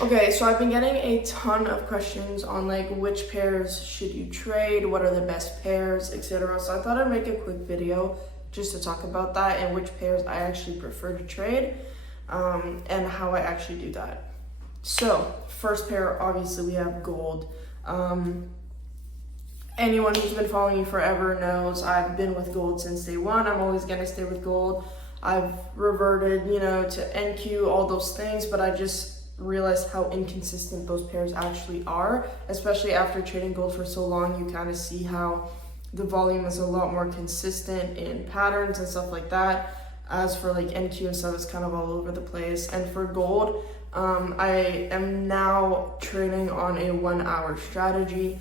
Okay, so I've been getting a ton of questions on like which pairs should you trade, what are the best pairs, etc. So I thought I'd make a quick video just to talk about that and which pairs I actually prefer to trade, and how I actually do that. So first pair, obviously we have gold. Anyone who's been following me forever knows I've been with gold since day one. I'm always gonna stay with gold. I've reverted, to NQ, all those things, but I just realized how inconsistent those pairs actually are, especially after trading gold for so long. You kind of see how the volume is a lot more consistent in patterns and stuff like that. As for like NQ and stuff, it's kind of all over the place. And for gold, I am now trading on a 1 hour strategy.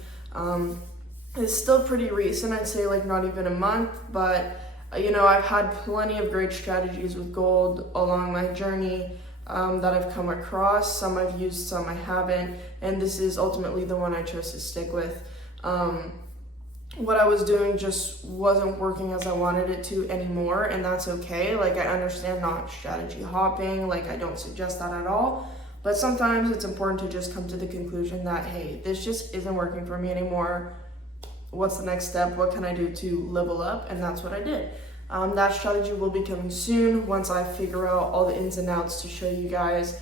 It's still pretty recent, I'd say like not even a month, but I've had plenty of great strategies with gold along my journey that I've come across. Some I've used, some I haven't, and this is ultimately the one I chose to stick with. What I was doing just wasn't working as I wanted it to anymore, and that's okay. Like, I understand not strategy hopping, like I don't suggest that at all, but sometimes it's important to just come to the conclusion that, hey, this just isn't working for me anymore. What's the next step? What can I do to level up? And that's what I did. That strategy will be coming soon once I figure out all the ins and outs to show you guys.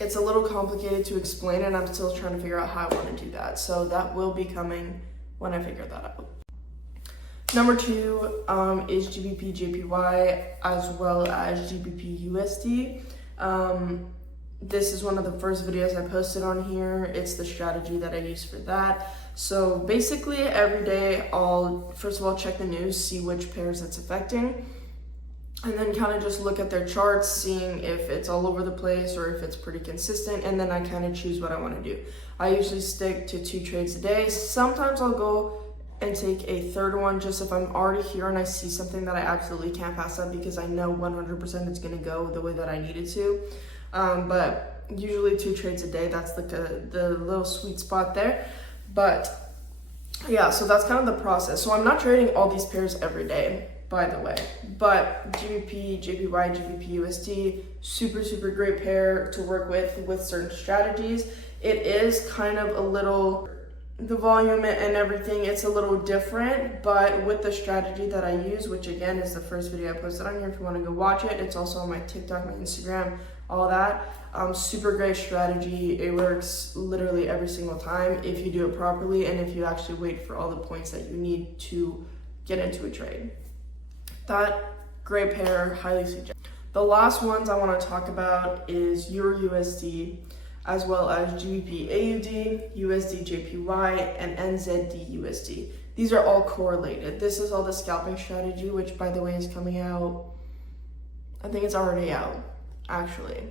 It's a little complicated to explain, and I'm still trying to figure out how I want to do that. So that will be coming when I figure that out. Number 2 is GBP JPY as well as GBP USD. This is one of the first videos I posted on here. It's the strategy that I use for that. So basically every day I'll first of all check the news, see which pairs it's affecting, and then kind of just look at their charts, seeing if it's all over the place or if it's pretty consistent, and then I kind of choose what I want to do. I usually stick to 2 trades a day. Sometimes I'll go and take a third one just if I'm already here and I see something that I absolutely can't pass up because I know 100% it's going to go the way that I need it to. But usually 2 trades a day, that's like the little sweet spot there. But yeah, so that's kind of the process. So I'm not trading all these pairs every day, by the way, but GBP, JPY, GBP, USD, super great pair to work with certain strategies. It is kind of a little, the volume and everything, it's a little different, but with the strategy that I use, which again is the first video I posted on here if you want to go watch it. It's also on my TikTok, my Instagram, all that. Super great strategy. It works literally every single time if you do it properly and if you actually wait for all the points that you need to get into a trade. That great pair, highly suggest. The last ones I want to talk about is Euro USD as well as GBP AUD, USD JPY, and NZD USD. These are all correlated. This is all the scalping strategy, which by the way is coming out. I think it's already out, actually.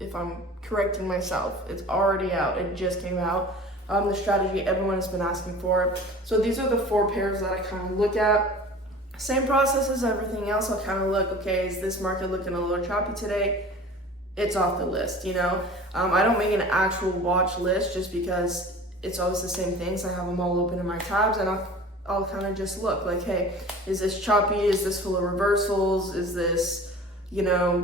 If I'm correcting myself, it's already out. It just came out. The strategy everyone has been asking for. So these are the 4 pairs that I kind of look at. Same process as everything else. I'll kind of look, okay, is this market looking a little choppy today? It's off the list, I don't make an actual watch list just because it's always the same things. I have them all open in my tabs, and I'll kind of just look like, hey, is this choppy? Is this full of reversals? Is this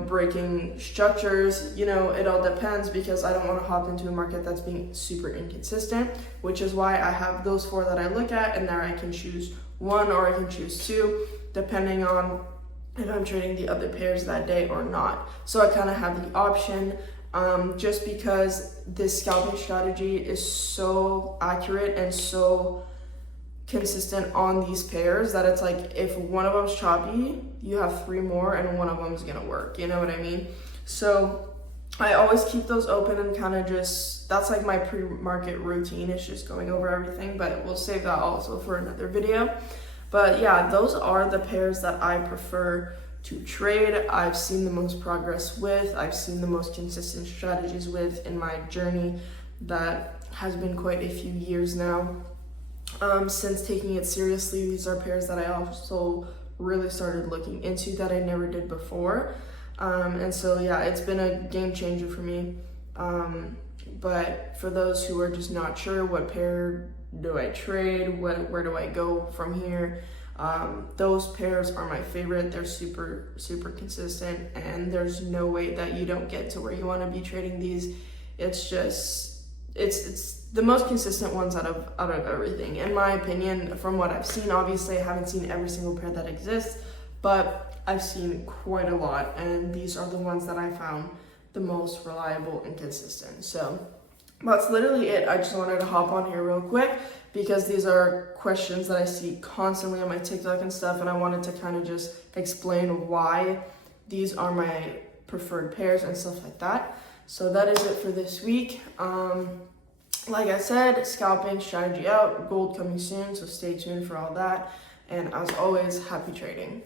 breaking structures? It all depends because I don't want to hop into a market that's being super inconsistent, which is why I have those 4 that I look at, and there I can choose 1 or I can choose 2, depending on if I'm trading the other pairs that day or not. So I kind of have the option, just because this scalping strategy is so accurate and so consistent on these pairs that it's like if one of them's choppy, you have 3 more and one of them's gonna work, you know what I mean? So I always keep those open and kind of just, that's like my pre-market routine. It's just going over everything, but we'll save that also for another video. But yeah, those are the pairs that I prefer to trade. I've seen the most progress with, I've seen the most consistent strategies with in my journey that has been quite a few years now. Since taking it seriously, these are pairs that I also really started looking into that I never did before. And so yeah, it's been a game changer for me. But for those who are just not sure what pair do I trade, where do I go from here, Those pairs are my favorite. They're super, super consistent, and there's no way that you don't get to where you want to be trading these. It's just, it's the most consistent ones out of everything, in my opinion, from what I've seen. Obviously, I haven't seen every single pair that exists, but I've seen quite a lot, and these are the ones that I found the most reliable and consistent. So that's literally it. I just wanted to hop on here real quick because these are questions that I see constantly on my TikTok and stuff, and I wanted to kind of just explain why these are my preferred pairs and stuff like that. So that is it for this week. Like I said, scalping strategy out, gold coming soon, so stay tuned for all that. And as always, happy trading.